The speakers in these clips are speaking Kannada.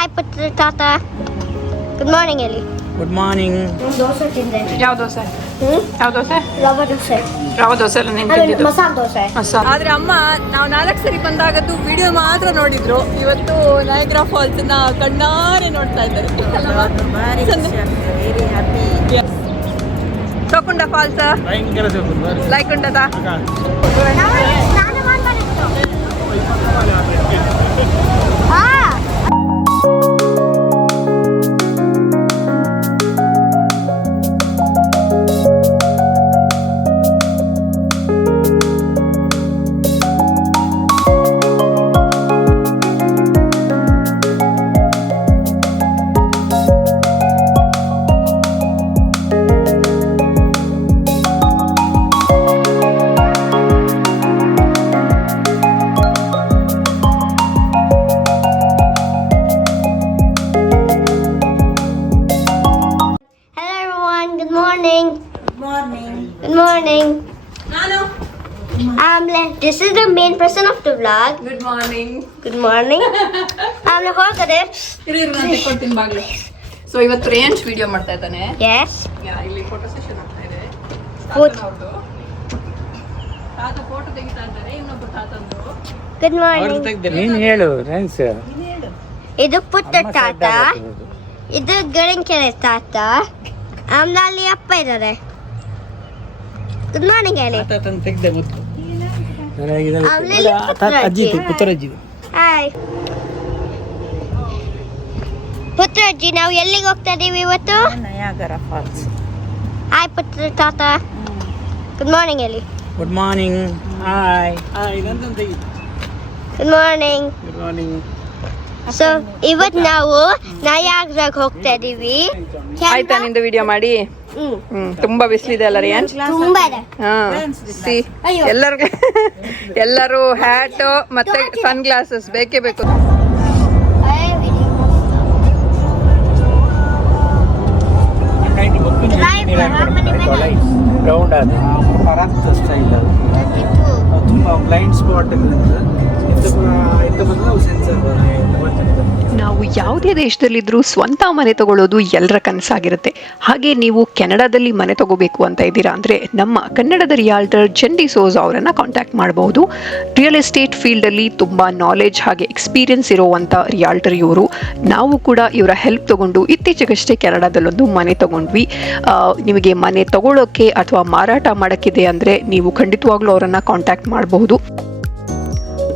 Hi, Putri Tata. Good morning, Ellie. Good morning. Dosa ತಿಂದೆ. ಯಾವ ದೋಸೆ? ಯಾವ ದೋಸೆ? ರವೆ ದೋಸೆ. ರವೆ ದೋಸೆ ಎಲ್ಲ ನೀನು ತಿಂದಿದ್ದು? ಮಸಾಲೆ ದೋಸೆ. ಆದ್ರೆ ಅಮ್ಮ ನಾವು 4 ಸರಿ ಬಂದಾಗದ್ದು ವಿಡಿಯೋ ಮಾತ್ರ ನೋಡಿದ್ರು. ಇವತ್ತು ನಯಾಗ್ರಾ ಫಾಲ್ಸ್ ನ ಕಣ್ಣಾರೆ ನೋಡ್ತಾ ಇದ್ದಾರೆ. ಸೋಕುಂಡ ಫಾಲ್ಸ್ ಲೈಕ್ ಉಂಟದ? Good morning. This is the main person of the vlog. Good morning. Good morning. ಹೋಗದೆ. ನಾನು ಕೊಡ್ತೀನಿ ಬಾಗ್ಲಿ. ಸೊ ಇವತ್ತು ರೇಂಜ್ ವಿಡಿಯೋ ಮಾಡ್ತಾ ಇದ್ದಾನೆ. Yes. ಇಲ್ಲಿ ಫೋಟೋ ಸೆಷನ್ ಆಗ್ತಾ ಇದೆ. ತಾತ ಫೋಟೋ ತೆಗಿತಾ ಇದ್ದಾರೆ. ಇನ್ನೊಬ್ಬರು ತಾತಂದ್ರು. Good morning. ನೀನು ಹೇಳು ರೆನ್ಸ್. ಇದು ಪುಟ್ಟ ತಾತ, ಇದು ಗರಂಕೆರೆ ತಾತ, ಆಮೇಲೆ ಅಲ್ಲಿ ಅಪ್ಪ ಇದ್ದಾರೆ. ಗುಡ್ ಮಾರ್ನಿಂಗ್ ಹೇಳಿ. ತೆಗ್ದೆ ಗೊತ್ತು ಅಜ್ಜಿ ಪುತ್ತರಜ್ಜಿ. ಹಾಯ್ ಪುತ್ರಜ್ಜಿ, ನಾವು ಎಲ್ಲಿಗೆ ಹೋಗ್ತಾ ಇದೀವಿ ಇವತ್ತು? Niagara falls. ಹಾಯ್ ಪುತ್ರ ತಾತ. ಗುಡ್ ಮಾರ್ನಿಂಗ್ ಹೇಳಿ. Good morning. Hi. Good morning. Good morning. So ಇವತ್ತು ನಾವು ನಯಾಗ್ರಾಗ್ ಹೋಗ್ತಾ ಇದೀವಿ. ಆಯ್ತಾ ನಿಂದು ವಿಡಿಯೋ ಮಾಡಿ? ತುಂಬಾ ಬಿಸಿಲಿದೆ ಅಲ್ಲ ರೇನ್? ತುಂಬಾ ಇದೆ. ಎಲ್ಲರೂ ಹ್ಯಾಟ್ ಮತ್ತೆ ಸನ್ ಗ್ಲಾಸಸ್ ಬೇಕೇ ಬೇಕು. ರೌಂಡ್ ಅದು ಪರಾತ್ ಸ್ಟೈಲ್ ಅದು ತುಂಬಾ ಬ್ಲೈಂಡ್ ಸ್ಪಾಟ್ ನಾವು ಯಾವುದೇ ದೇಶದಲ್ಲಿದ್ದರೂ ಸ್ವಂತ ಮನೆ ತಗೊಳ್ಳೋದು ಎಲ್ಲರ ಕನಸಾಗಿರುತ್ತೆ. ಹಾಗೆ ನೀವು ಕೆನಡಾದಲ್ಲಿ ಮನೆ ತಗೋಬೇಕು ಅಂತ ಇದ್ದೀರಾ ಅಂದರೆ ನಮ್ಮ ಕನ್ನಡದ ರಿಯಾಲ್ಟರ್ ಡಿಸೋಜಾ ಅವರನ್ನು ಕಾಂಟ್ಯಾಕ್ಟ್ ಮಾಡಬಹುದು. ರಿಯಲ್ ಎಸ್ಟೇಟ್ ಫೀಲ್ಡಲ್ಲಿ ತುಂಬ ನಾಲೆಜ್ ಹಾಗೆ ಎಕ್ಸ್ಪೀರಿಯನ್ಸ್ ಇರುವಂಥ ರಿಯಾಲ್ಟರ್ ಇವರು. ನಾವು ಕೂಡ ಇವರ ಹೆಲ್ಪ್ ತಗೊಂಡು ಇತ್ತೀಚೆಗಷ್ಟೇ ಕೆನಡಾದಲ್ಲೊಂದು ಮನೆ ತಗೊಂಡ್ವಿ. ನಿಮಗೆ ಮನೆ ತಗೊಳ್ಳೋಕ್ಕೆ ಅಥವಾ ಮಾರಾಟ ಮಾಡೋಕ್ಕಿದೆ ಅಂದರೆ ನೀವು ಖಂಡಿತವಾಗ್ಲೂ ಅವರನ್ನು ಕಾಂಟ್ಯಾಕ್ಟ್ ಮಾಡಬಹುದು.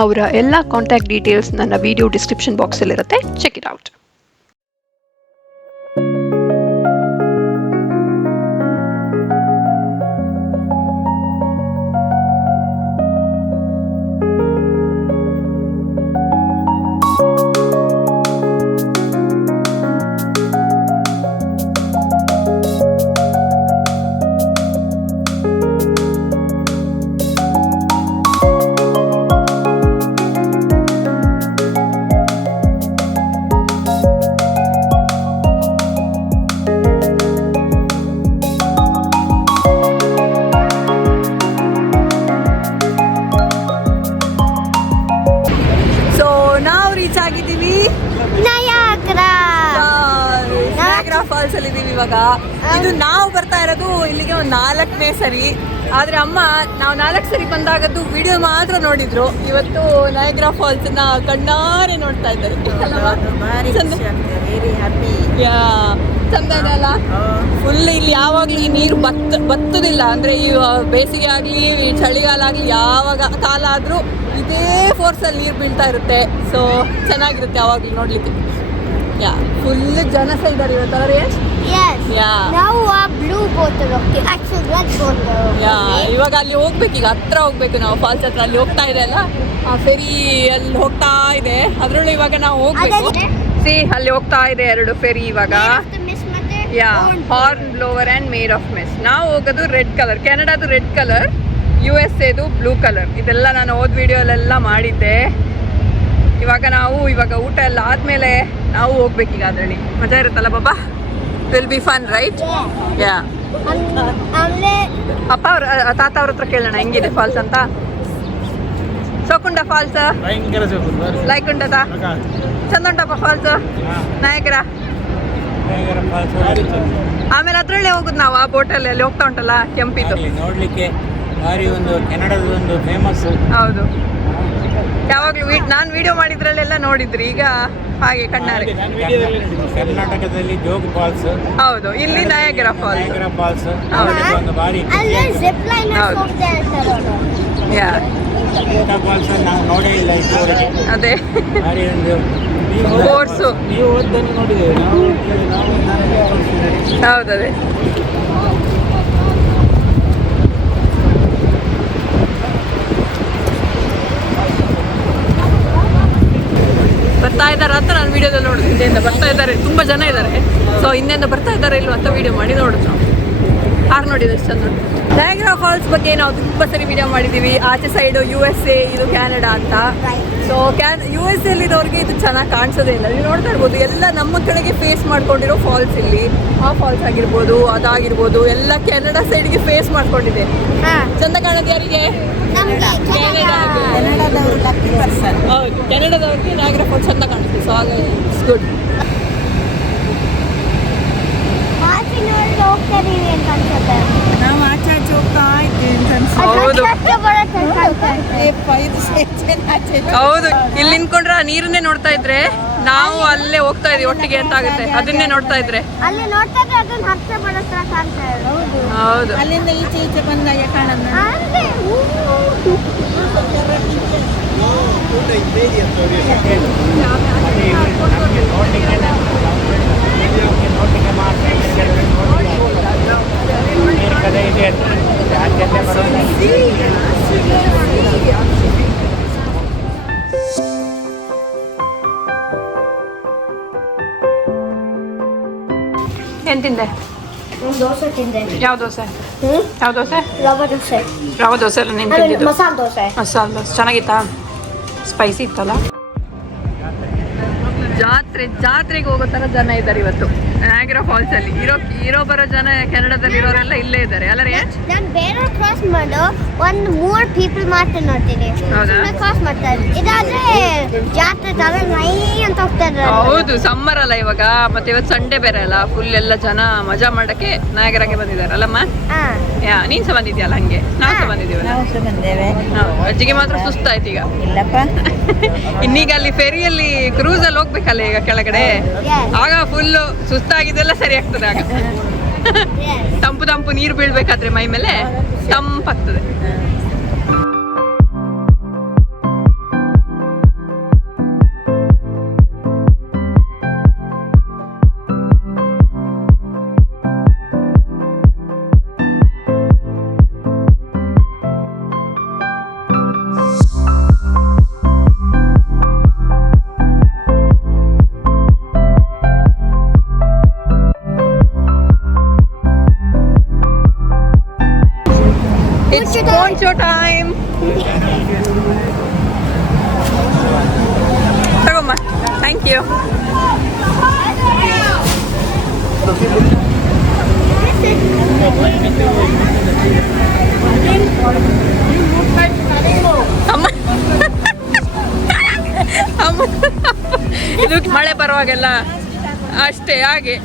ಅವರ ಎಲ್ಲ ಕಾಂಟ್ಯಾಕ್ಟ್ ಡೀಟೇಲ್ಸ್ ನನ್ನ ವಿಡಿಯೋ ಡಿಸ್ಕ್ರಿಪ್ಷನ್ ಬಾಕ್ಸಲ್ಲಿರುತ್ತೆ. Check it out. Niagara Falls ಅಲ್ಲಿ ಇದೀವಿ ಇವಾಗ. ಇದು ನಾವು ಬರ್ತಾ ಇರೋದು ಇಲ್ಲಿಗೆ ಒಂದು 4ನೇ ಸರಿ. ಆದ್ರೆ ಅಮ್ಮ ನಾವು 4 ಸರಿ ಬಂದಾಗದ್ದು ವಿಡಿಯೋ ಮಾತ್ರ ನೋಡಿದ್ರು. ಇವತ್ತು ನಯಾಗ್ರಾ ಫಾಲ್ಸ್ ನ ಕಣ್ಣಾರೆ ನೋಡ್ತಾ ಇದ್ದಾರೆ. ಚಂದ ಇದೆ ಅಲ್ಲ? ಫುಲ್ ಇಲ್ಲಿ ಯಾವಾಗ್ಲೂ ಈ ನೀರು ಬತ್ತದಿಲ್ಲ. ಅಂದ್ರೆ ಈ ಬೇಸಿಗೆ ಆಗ್ಲಿ ಚಳಿಗಾಲ ಆಗ್ಲಿ ಯಾವಾಗ ಕಾಲ ಆದ್ರೂ ಇದೇ ಫೋರ್ಸ್ ಅಲ್ಲಿ ನೀರು ಬೀಳ್ತಾ ಇರುತ್ತೆ. ಸೊ ಚೆನ್ನಾಗಿರುತ್ತೆ ಯಾವಾಗ್ಲೂ ನೋಡ್ಲಿಕ್ಕೆ. ಫುಲ್ ಜನ ಸಹ ಇದ್ದಾರೆ ಇವತ್ತು. ಇವಾಗ ಅಲ್ಲಿ ಹೋಗ್ಬೇಕು, ಈಗ ಹತ್ರ ಹೋಗ್ಬೇಕು ನಾವು ಫಾಲ್ಸ್ ಹತ್ರ. ಅಲ್ಲಿ ಹೋಗ್ತಾ ಇದೆ ಅಲ್ಲ ಆ ಫೆರಿ, ಅಲ್ಲಿ ಹೋಗ್ತಾ ಇದೆ. ಅದ್ರೊಳಗೆ ಇವಾಗ ನಾವು ಹೋಗ್ಬೇಕು. ಅಲ್ಲಿ ಹೋಗ್ತಾ ಇದೆ 2 ಫೆರಿ ಇವಾಗ. Hornblower and maid of mist. ನಾವು ಹೋಗೋದು ರೆಡ್ ಕಲರ್, ಕೆನಡಾದು red colour, USA blue colour. ಇದೆಲ್ಲ ನಾನು ಹೋದ ವಿಡಿಯೋಲೆಲ್ಲ ಮಾಡಿದ್ದೆ. ಇವಾಗ ಊಟ ಎಲ್ಲ ಆದ್ಮೇಲೆ ನಾವು ಹೋಗ್ಬೇಕೀಗ. ಅದರಲ್ಲಿ ಮಜಾ ಇರುತ್ತಲ್ಲ ಬಾಬಾ? Will be fun right? Yeah. ಅಪ್ಪ ಅವ್ರ ತಾತ ಅವ್ರ ಹತ್ರ ಕೇಳೋಣ ಹೆಂಗಿದೆ ಫಾಲ್ಸ್ ಅಂತ. ಸೋಕುಂಡ ಫಾಲ್ಸ್ ಲೈಕ್ ಉಂಟದ? ಚಂದ ಉಂಟಪ್ಪ ಫಾಲ್ಸ್ ನಾಯಕರ. ಆಮೇಲೆ ಅದ್ರಲ್ಲೇ ಹೋಗುದು ನಾವು ಆ ಬೋಟಲ್ಲಿ ಅಲ್ಲಿ ಹೋಗ್ತಾ ಉಂಟಲ್ಲ ಕೆಂಪಿದ್ದು ನೋಡ್ಲಿಕ್ಕೆ ಭಾರಿ ಒಂದು ಕೆನಡಾದ ಒಂದು ಫೇಮಸ್. ಹೌದು, ಯಾವಾಗ್ಲೂ ನಾನು ವಿಡಿಯೋ ಮಾಡಿದ್ರಲ್ಲೆಲ್ಲ ನೋಡಿದ್ರಿ, ಈಗ ಹಾಗೆ ಕಣ್ಣಾರೆ. ಕರ್ನಾಟಕದಲ್ಲಿ ಜೋಗ್ ಫಾಲ್ಸ್, ಹೌದು, ಇಲ್ಲಿ ನಯಾಗರಾ ಫಾಲ್ಸ್. ಒಂದು ಭಾರಿ ಫಾಲ್ಸ್ ನಾವು ನೋಡೇ ಇಲ್ಲ ಇಷ್ಟವರೆಗೆ. ಅದೇ ಭಾರಿ ಒಂದು ಕೋರ್ಸು. ನೀವು ಓದ್ದನ್ನು ನೋಡಿದ್ದೇವೆ ನಾವು. ಹೌದದೇ. ಬರ್ತಾ ಇದ್ದಾರೆ ಅಂತ ನಾನು ವಿಡಿಯೋದಲ್ಲಿ ನೋಡುದು. ಹಿಂದೆಯಿಂದ ಬರ್ತಾ ಇದ್ದಾರೆ, ತುಂಬ ಜನ ಇದ್ದಾರೆ. ಸೊ ಹಿಂದೆಯಿಂದ ಬರ್ತಾ ಇದ್ದಾರೆ ಇಲ್ವ ಅಂತ ವಿಡಿಯೋ ಮಾಡಿ ನೋಡುದು ನಾವು. ಕಾರ್ ನೋಡಿದ್ದು ಎಷ್ಟು ಚಂದ. ನಯಾಗರಾ ಫಾಲ್ಸ್ ಬಗ್ಗೆ ನಾವು ತುಂಬ ಸರಿ ವಿಡಿಯೋ ಮಾಡಿದ್ದೀವಿ. ಆಚೆ ಸೈಡು USA, ಇದು ಕ್ಯಾನಡಾ ಅಂತ. ಸೊ USA ಅಲ್ಲಿದ್ದವ್ರಿಗೆ ಇದು ಚೆನ್ನಾಗಿ ಕಾಣಿಸೋದೇ ಇಲ್ಲ. ನೀವು ನೋಡ್ತಾ ಇರ್ಬೋದು, ಎಲ್ಲ ನಮ್ಮ ಕಡೆಗೆ ಫೇಸ್ ಮಾಡ್ಕೊಂಡಿರೋ ಫಾಲ್ಸ್ ಇಲ್ಲಿ. ಆ ಫಾಲ್ಸ್ ಆಗಿರ್ಬೋದು, ಅದಾಗಿರ್ಬೋದು, ಎಲ್ಲ ಕೆನಡಾ ಸೈಡ್ಗೆ ಫೇಸ್ ಮಾಡ್ಕೊಂಡಿದೆ. ಚಂದ ಕಾಣೋದು ಯಾರಿಗೆ? ಹೌದು, ಕೆನಡಾದವ್ರಿಗೆ ನಯಾಗರಾ ಫಾಲ್ಸ್ ಚಂದ ಕಾಣುತ್ತೆ. ಸೊ ಹಾಗಾಗಿ ಇಟ್ಸ್ ಗುಡ್. ನಾವು ಆಚೆ ಆಚೆ ಹೋಗ್ತಾ ಇದ್ದೀವಿ. ಹೌದು ಹೌದು, ಇಲ್ಲಿ ನಿಂತ್ಕೊಂಡ್ರೆ ಆ ನೀರನ್ನೇ ನೋಡ್ತಾ ಇದ್ರೆ ನಾವು ಅಲ್ಲೇ ಹೋಗ್ತಾ ಇದೀವಿ ಒಟ್ಟಿಗೆ ಅಂತ ಆಗುತ್ತೆ. ಅದನ್ನೇ ನೋಡ್ತಾ ಇದ್ರೆ ಹೌದು. ಅಲ್ಲಿಂದ ಈಚೆ ಈಚೆ ಬಂದಾಗ ಕಾಣೋದು. ಏನ್ ತಿಂದೆ? ದೋಸೆ ತಿಂದೆ. ಯಾವ ದೋಸೆ? ಯಾವ ದೋಸೆ? ರವೆ ದೋಸೆ. ರವೆ ದೋಸೆ ಎಲ್ಲ ನೀನು ತಿಂದಿದ್ದು? ಮಸಾಲೆ ದೋಸೆ. ಮಸಾಲೆ ದೋಸೆ ಚೆನ್ನಾಗಿತ್ತಾ? ಸ್ಪೈಸಿ ಇತ್ತಲ್ಲ? ಜಾತ್ರೆಗೆ ಹೋಗೋ ಥರ ಜನ ಇದ್ದಾರೆ ಇವತ್ತು ನಯಾಗರಾ ಫಾಲ್ಸ್ ಅಲ್ಲಿ. ಇರೋ ಬರೋ ಜನ ಕೆನಡಾದಲ್ಲಿ ಇರೋರೆಲ್ಲ ಇಲ್ಲೇ ಇದ್ದಾರೆ ಅಲ್ಲ ರೀ? ನಾನು ಬೇರೆ ಕ್ರಾಸ್ ಮಾಡು ಒಂದು 3 ಪೀಪಲ್ ಮಾತ್ರ ನೋಡ್ತೀನಿ. ಕ್ರಾಸ್ ಮಾಡ್ತಾರೆ. ಇದಾದ್ರೆ ಜಾತ್ರೆ ತರ ನೈ ಅಂತ ಹೋಗ್ತಾರೆ. ಹೌದು, ಸಮ್ಮರ್ ಅಲ್ಲ ಇವಾಗ, ಮತ್ತೆ ಇವತ್ತು ಸಂಡೇ ಬೇರೆ ಅಲ್ಲ. ಫುಲ್ ಎಲ್ಲ ಜನ ಮಜಾ ಮಾಡಕ್ಕೆ ನಯಾಗರಾಗೆ ಬಂದಿದ್ದಾರೆ ಅಲ್ಲಮ್ಮ? ನೀನ್ ಸಹ ಬಂದಿದ್ಯಲ್ಲ ಹಂಗೆ? ನಾವು ಸಹ ಬಂದಿದ್ದೀವಲ್ಲ. ಅಜ್ಜಿಗೆ ಮಾತ್ರ ಸುಸ್ತಾಯ್ತು ಈಗ. ಇಲ್ಲಪ್ಪ, ಇನ್ನೀಗ ಅಲ್ಲಿ ಫೆರಿಯಲ್ಲಿ ಕ್ರೂಸ್ ಅಲ್ಲಿ ಹೋಗ್ಬೇಕಲ್ಲ ಈಗ ಕೆಳಗಡೆ. ಆಗ ಫುಲ್ಲು ಸುಸ್ತಾಗಿದ್ದೆಲ್ಲ ಸರಿ ಆಗ್ತದೆ. ಆಗ ತಂಪು ತಂಪು ನೀರು ಬೀಳ್ಬೇಕಾದ್ರೆ ಮೈ ಮೇಲೆ ತಂಪಾಗ್ತದೆ. It's poncho time. ತಗೊಮ್ಮ. Thank you. ಇದು ಮಳೆ ಬರುವಾಗೆಲ್ಲ ಅಷ್ಟೇ ಹಾಗೆ.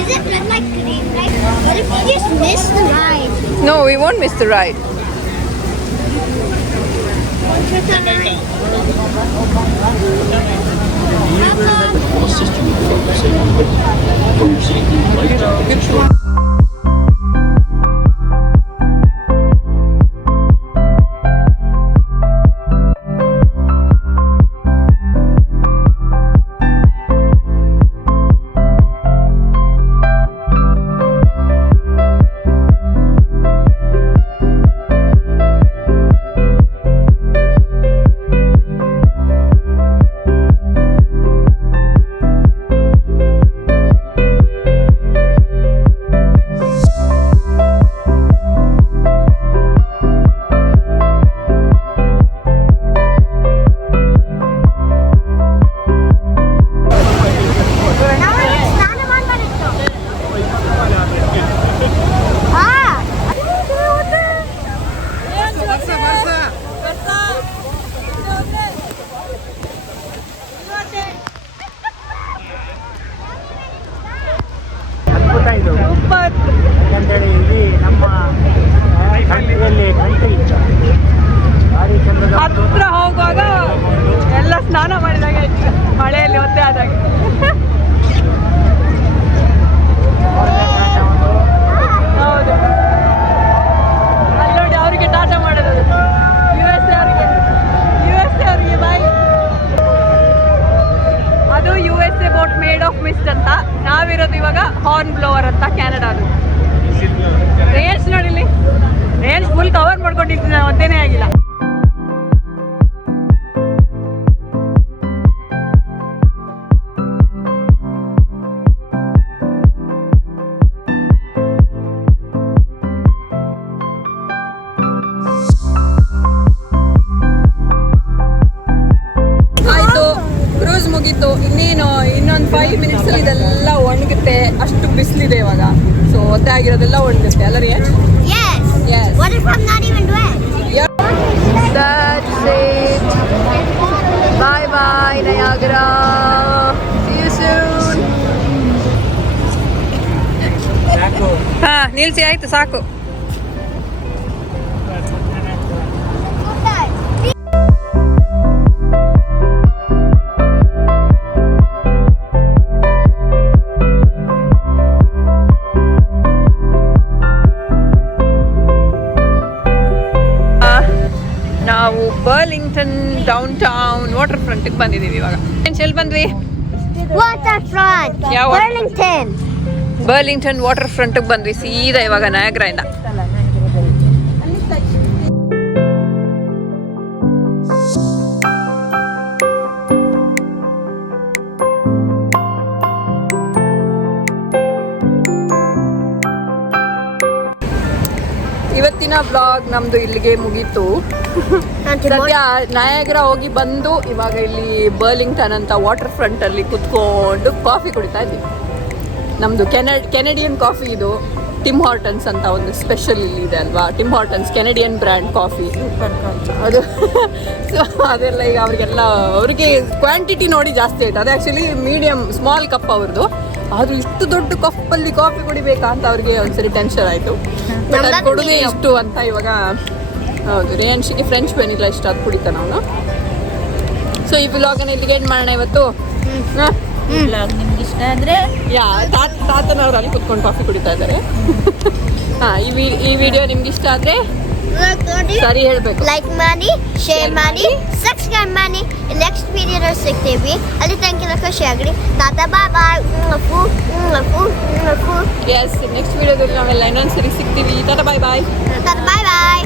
Is it red like green light? What if we just miss the ride? No, we won't miss the ride. Super. ಯಾಕಂತೇಳಿ ಇಲ್ಲಿ ನಮ್ಮ ಕಂಟ್ರಿಯಲ್ಲಿ ಭಾರಿ ಚಂದದ ಹತ್ರ ಹೋಗುವಾಗ ಎಲ್ಲ ಸ್ನಾನ ಮಾಡಿದಾಗ ಮಳೆಯಲ್ಲಿ ಒದ್ದೆ ಆದಾಗ. ಹೌದು, ಅಲ್ಲಿ ನೋಡಿ ಅವರಿಗೆ ಟಾಟಾ ಮಾಡೋದು. USA ಅವರಿಗೆ ಬಾಯ್. ಅದು USA boat made of mist ಅಂತ. ನಾವಿರೋದು ಇವಾಗ ಹಾರ್ನ್ ಬ್ಲೋವರ್ ಅಂತ ಕ್ಯಾನಡಾದು. ರೇಂಜ್ ನೋಡಿಲಿ, ರೇಂಜ್ ಫುಲ್ ಕವರ್ ಮಾಡ್ಕೊಂಡಿದ್ದೀನಿ, ನಾನು ಒದ್ದೇನೇ ಆಗಿಲ್ಲ. ಆಯ್ತು, ಕ್ರೂಸ್ ಮುಗೀತು. ಇನ್ನೊಂದು 5 minutes ಅಲ್ಲಿ ಇದೆಲ್ಲ ಒಣಗುತ್ತೆ. ಅಷ್ಟು ಬಿಸಿಲಿದೆ ಇವಾಗ. ಸೊ ಒದ್ದೆ ಆಗಿರೋದೆಲ್ಲ ಒಣಗುತ್ತೆ ಅಲ್ಲ ರೀ? Yes. Yes. What if I'm not even wet? That's it. Bye bye Niagara. See you soon. ಹಾ ನಿಲ್ಸಿ, ಆಯ್ತು ಸಾಕು. ನಾವು ಬರ್ಲಿಂಗ್ಟನ್ ಡೌನ್ ಟೌನ್ ವಾಟರ್ ಫ್ರಂಟ್ಗೆ ಬಂದಿದ್ದೀವಿ ಇವಾಗ. ಎಲ್ಲಿ ಬಂದ್ವಿ? Waterfront. ಯಾವ Burlington. ಬರ್ಲಿಂಗ್ಟನ್ ವಾಟರ್ ಫ್ರಂಟ್ಗೆ ಬಂದ್ವಿ ಸೀದಾ ಇವಾಗ ನಯಾಗ್ರಾಯಿಂದ. ಇವತ್ತಿನ ಬ್ಲಾಗ್ ನಮ್ದು ಇಲ್ಲಿಗೆ ಮುಗೀತು. ಸದ್ಯ ನಯಾಗ್ರಾ ಹೋಗಿ ಬಂದು ಇವಾಗ ಇಲ್ಲಿ ಬರ್ಲಿಂಗ್ಟನ್ ಅಂತ ವಾಟರ್ ಫ್ರಂಟ್ ಅಲ್ಲಿ ಕುತ್ಕೊಂಡು ಕಾಫಿ ಕುಡಿತಾ ಇದ್ದೀವಿ. ನಮ್ದು ಕೆನಡಿಯನ್ ಕಾಫಿ ಇದು. ಟಿಮ್ ಹಾರ್ಟನ್ಸ್ ಅಂತ ಒಂದು ಸ್ಪೆಷಲ್ ಇಲ್ಲಿ ಇದೆ ಅಲ್ವಾ, ಟಿಮ್ ಹಾರ್ಟನ್ಸ್ ಕೆನಡಿಯನ್ ಬ್ರ್ಯಾಂಡ್ ಕಾಫಿ ಅದು. ಸೊ ಅದೆಲ್ಲ ಈಗ ಅವ್ರಿಗೆ ಕ್ವಾಂಟಿಟಿ ನೋಡಿ ಜಾಸ್ತಿ ಆಯ್ತು. ಅದು ಆ್ಯಕ್ಚುಲಿ ಮೀಡಿಯಮ್ ಸ್ಮಾಲ್ ಕಪ್ ಅವ್ರದ್ದು. ಆದರೂ ಇಷ್ಟು ದೊಡ್ಡ ಕಪ್ಪಲ್ಲಿ ಕಾಫಿ ಕುಡಿಬೇಕಾ ಅಂತ ಅವ್ರಿಗೆ ಒಂದ್ಸರಿ ಟೆನ್ಷನ್ ಆಯಿತು. ಬಟ್ ಅದು ಕೊಡೋದೇ ಇಷ್ಟು ಅಂತ ಇವಾಗ. ಹೌದು, ರೇನ್ಶಿಗೆ ಫ್ರೆಂಚ್ ವೆನಿಲಾ ಇಷ್ಟ, ಅದು ಕುಡಿತಾನೆ ಅವನು. ಸೊ ಈ ವ್ಲಾಗನ್ನು ಇಲ್ಲಿಗೆ ಏನು ಮಾಡೋಣ ಇವತ್ತು? ನಿಮ್ಗೆ ಇಷ್ಟ ಆದರೆ ತಾತನವ್ರು ಅಲ್ಲಿ ಕುತ್ಕೊಂಡು ಕಾಫಿ ಕುಡಿತಾ ಇದ್ದಾರೆ. ಹಾಂ, ಈ ವಿಡಿಯೋ ನಿಮ್ಗೆ ಇಷ್ಟ ಆದರೆ ಸರಿ ಹೇಳಬೇಕು, ಲೈಕ್ ಮಾಡಿ, ಶೇರ್ ಮಾಡಿ, ಸಬ್ಸ್ಕ್ರೈಬ್ ಮಾಡಿ. ನೆಕ್ಸ್ಟ್ ವಿಡಿಯೋದಲ್ಲಿ ಸಿಗ್ತೀವಿ. ಅಲ್ಲಿ ತನಕ ಖುಷಿ ಆಗಲಿ. ಟಾಟಾ ಬಾಯ್ ಬಾಯ್. ಎಸ್, ನೆಕ್ಸ್ಟ್ ವಿಡಿಯೋದಲ್ಲಿ ನಾವೆಲ್ಲ ಇನ್ನೊಂದ್ಸರಿ ಸಿಗ್ತೀವಿ. ಟಾಟಾ ಬಾಯ್ ಬಾಯ್. ಬಾಯ್ ಬಾಯ್.